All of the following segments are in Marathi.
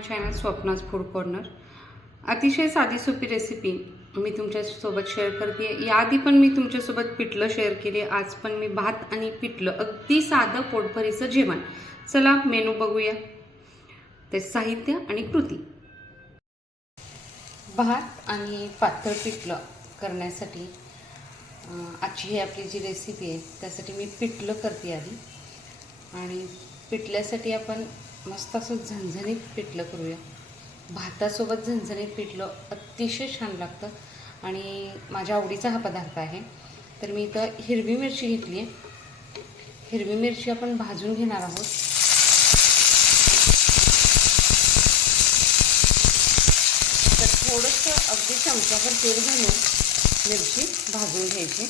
चॅनल स्वप्नाज फूड कॉर्नर अतिशय साधी सोपी रेसिपी मी तुमच्यासोबत शेअर करते. याआधी पण मी तुमच्यासोबत पिठलं शेअर केले. आज पण मी भात आणि पिठलं अगदी साधं पोटभरीचं जेवण. चला मेनू बघूया. ते साहित्य आणि कृती. भात आणि पातळ पिठलं करण्यासाठी आजची ही आपली जी रेसिपी आहे त्यासाठी मी पिठलं करते आधी. आणि पिठल्यासाठी आपण मस्त असं झणझणीत पिठलं करूया. भातासोबत झणझणीत पिठलं अतिशय छान लागतं आणि माझ्या आवडीचा हा पदार्थ आहे. तर मी इथं हिरवी मिरची घेतली आहे. हिरवी मिरची आपण भाजून घेणार आहोत. तर थोडंसं अगदी चमच्यावर तेल घालून मिरची भाजून घ्यायची.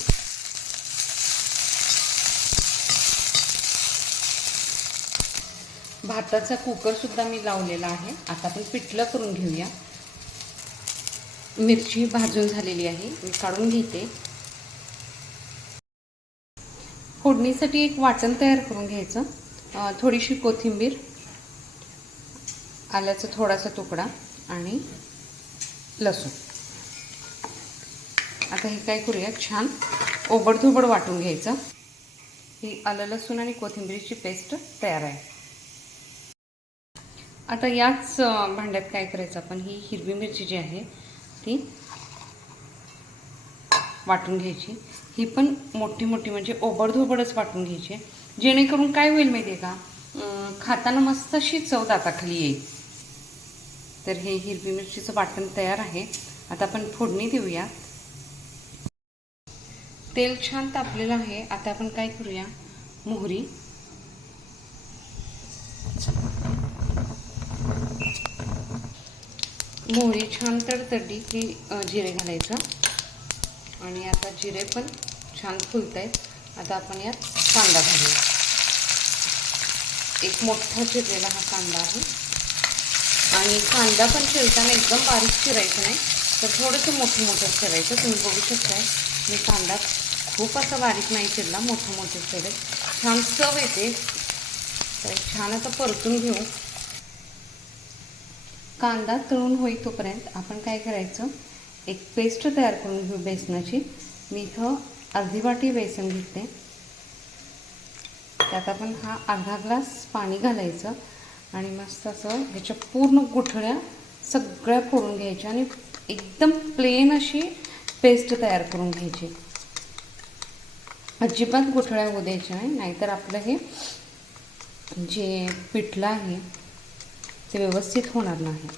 भाताचा कुकरसुद्धा मी लावलेला आहे. आता आपण पिठलं करून घेऊया. मिरची भाजून झालेली आहे. मी काढून घेते. फोडणीसाठी एक वाटण तयार करून घ्यायचं. थोडीशी कोथिंबीर आल्याचा थोडासा तुकडा आणि लसूण. आता हे काय करूया? छान ओबडधोबड वाटून घ्यायचं. ही आलं लसूण आणि कोथिंबीरीची पेस्ट तयार आहे. आता याच भांड्यात काय करायचं आपण? ही हिरवी मिरची जी आहे ती वाटून घ्यायची. ही पण मोठी मोठी म्हणजे ओबडधोबडच वाटून घ्यायची. जेणेकरून काय होईल माहिती आहे का खाताना मस्त अशी चव दाताखाली येईल. तर हे हिरवी मिरचीचं वाटण तयार आहे. आता आपण फोडणी देऊया. तेल छान तापलेलं आहे. आता आपण काय करूया? मोहरी. मोहरी छान तडतडली की जिरे घालायचं. आणि आता जिरे पण छान फुलत आहेत आता आपण यात कांदा घालूया. एक मोठा चिरलेला हा कांदा आहे. आणि कांदा पण चिरताना एकदम बारीक चिरायचं नाही तर थोडंसं मोठं मोठं चिरायचं. तुम्ही बघू शकताय मी कांदा खूप असा बारीक नाही चिरला मोठं मोठं चिरेल. छान चव येते. तर छान आता परतून घेऊ. कांदा तळून होई तोपर्यंत आपण काय करायचं? एक पेस्ट तयार करून घेऊ बेसनाची. मी इथं अर्धी वाटी बेसन घेते त्यात आपण हा अर्धा ग्लास पाणी घालायचं आणि मस्त असं ह्याच्या पूर्ण गुठळ्या सगळ्या फोडून घ्यायच्या आणि एकदम प्लेन अशी पेस्ट तयार करून घ्यायची. अजिबात गुठळ्या होऊ द्यायच्या नाही. नाहीतर आपलं हे जे पिठलं आहे ते व्यवस्थित होणार नाही.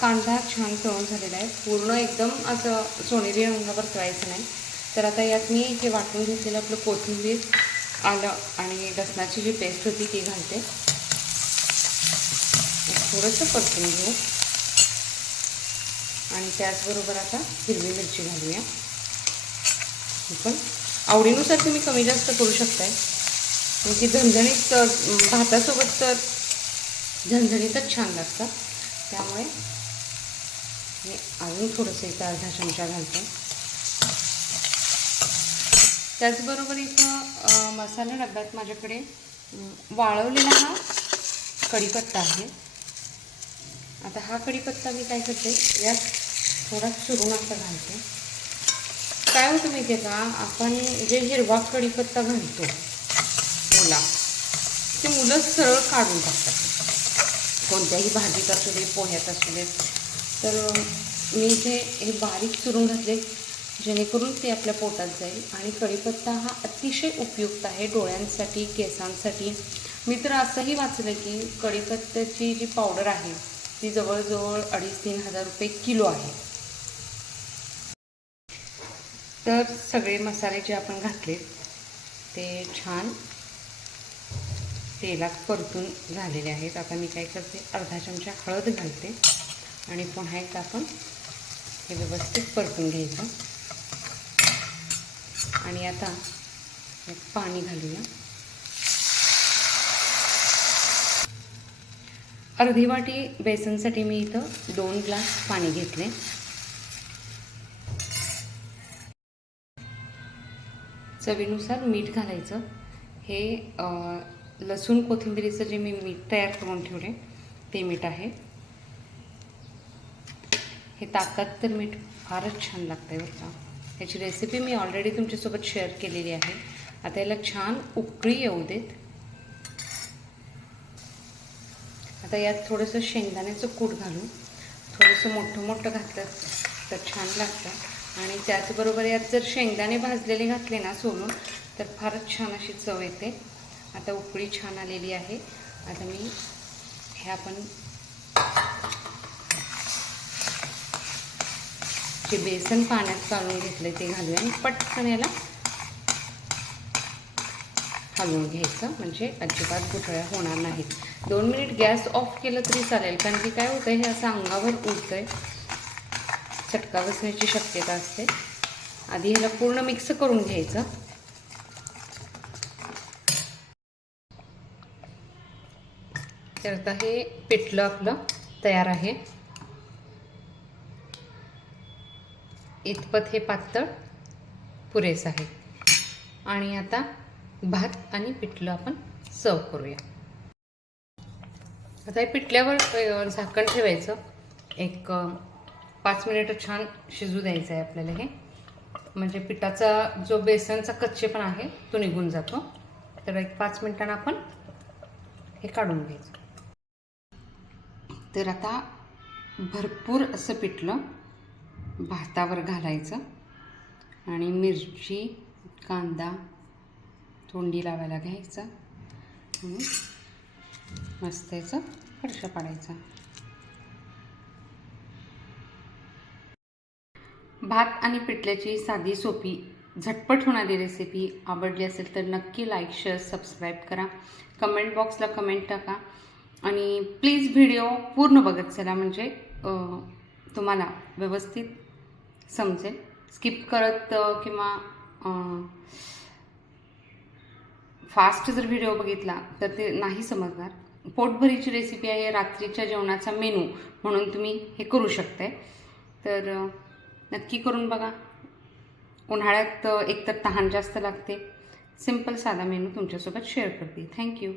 कांदा छान तळून झालेला आहे. पूर्ण एकदम असं सोनेरी रंगावर तळायचं नाही. तर आता यात मी जे वाटून घेतलेलं आपलं कोथिंबीर आलं आणि लसणाची जी पेस्ट होती ती घालते. थोडंसं परतून घेऊ. आणि त्याचबरोबर आता हिरवी मिरची घालूया. पण आवडीनुसार तुम्ही कमी जास्त करू शकताय. म्हणजे झणझणीत भातासोबत तर झणझणीतच छान लागतं त्यामुळे मी अजून थोडंसं इथं अर्धा चमचा घालतो. त्याचबरोबर इथं मसाला डब्यात माझ्याकडे वाळवलेला हा कढीपत्ता आहे. आता हा कढीपत्ता मी काय करते यात थोडा चुरून असं घालते. काय होतं माहिती आहे का? आपण जे हिरवा कढीपत्ता घालतो मुला ते मुलं सरळ काढून टाकतात. कोणत्याही भाजीत असू दे पोह्यात असू दे. तर मी इथे हे बारीक चुरून घातले जेणेकरून ते आपल्या पोटात जाईल. आणि कढीपत्ता हा अतिशय उपयुक्त आहे डोळ्यांसाठी केसांसाठी. मी तर असंही वाचलं की कढीपत्त्याची जी पावडर आहे ती जवळजवळ अडीच तीन हजार रुपये किलो आहे. तर सगळे मसाले जे आपण घातले ते छान तेलात परतून झालेले आहेत. आता मी काय करते अर्धा चमचा हळद घालते आणि पुन्हा एकदा आपण हे व्यवस्थित परतून घ्यायचं. आणि आता पाणी घालूया. अर्धी वाटी बेसनसाठी मी इथं दोन ग्लास पाणी घेतले. चवीनुसार मीठ घालायचं. हे लसूण कोथिंबिरीचं जे मी मीठ तयार करून ठेवले ते मीठ आहे. हे ताकद तर मीठ फारच छान लागतं आहे बरं का. याची रेसिपी मी ऑलरेडी तुमच्यासोबत शेअर केलेली आहे. आता याला छान उकळी येऊ देत. आता यात थोडंसं शेंगदाण्याचं कूट घालून थोडंसं मोठं मोठं घातलं तर छान लागतं. आणि त्याचबरोबर यात जर शेंगदाणे भाजलेले घातले ना सोलून तर फारच छान अशी चव येते. आता उकळी छान आलेली आहे. आता मी हे आपण जे बेसन पाण्यात काढून घेतलं ते घालूया. आणि पटकन याला हलवून घ्यायचं. म्हणजे अजिबात गुठळ्या होणार नाहीत. दोन मिनिट गॅस ऑफ केलं तरी चालेल. कारण की काय होतं हे असं अंगावर उरतं आहे चटका बसण्याची शक्यता असते. आधी ह्याला पूर्ण मिक्स करून घ्यायचं. तर आता हे पिठलं आपलं तयार आहे. इतपत हे पातळ पुरेस आहे. आणि आता भात आणि पिठलं आपण सर्व करूया. आता हे पिठल्यावर झाकण ठेवायचं. एक पाच मिनिटं छान शिजू द्यायचं आहे आपल्याला हे. म्हणजे पिठाचा जो बेसनचा कच्चेपण आहे तो निघून जातो. तर एक पाच मिनिटांना आपण हे काढून घ्यायचं. तर आता भरपूर असं पिठलं भातावर घालायचं. आणि मिरची कांदा तोंडी लावायला घ्यायचं. आणि मस्त याचं फरशा पाडायचा. भात आणि पिठल्याची साधी सोपी झटपट होणारी रेसिपी आवडली असेल तर नक्की लाईक शेअर सबस्क्राईब करा. कमेंट बॉक्सला कमेंट टाका. आणि प्लीज व्हिडिओ पूर्ण बघत चला म्हणजे तुम्हाला व्यवस्थित समजेल. स्किप करत किंवा फास्ट जर व्हिडिओ बघितला तर ते नाही समजणार. पोटभरीची रेसिपी आहे रात्रीच्या जेवणाचा मेनू म्हणून तुम्ही हे करू शकताय. तर नक्की करून बघा. उन्हाळ्यात एकतर तहान जास्त लागते. सिंपल साधा मेनू तुमच्यासोबत शेअर करते. थँक्यू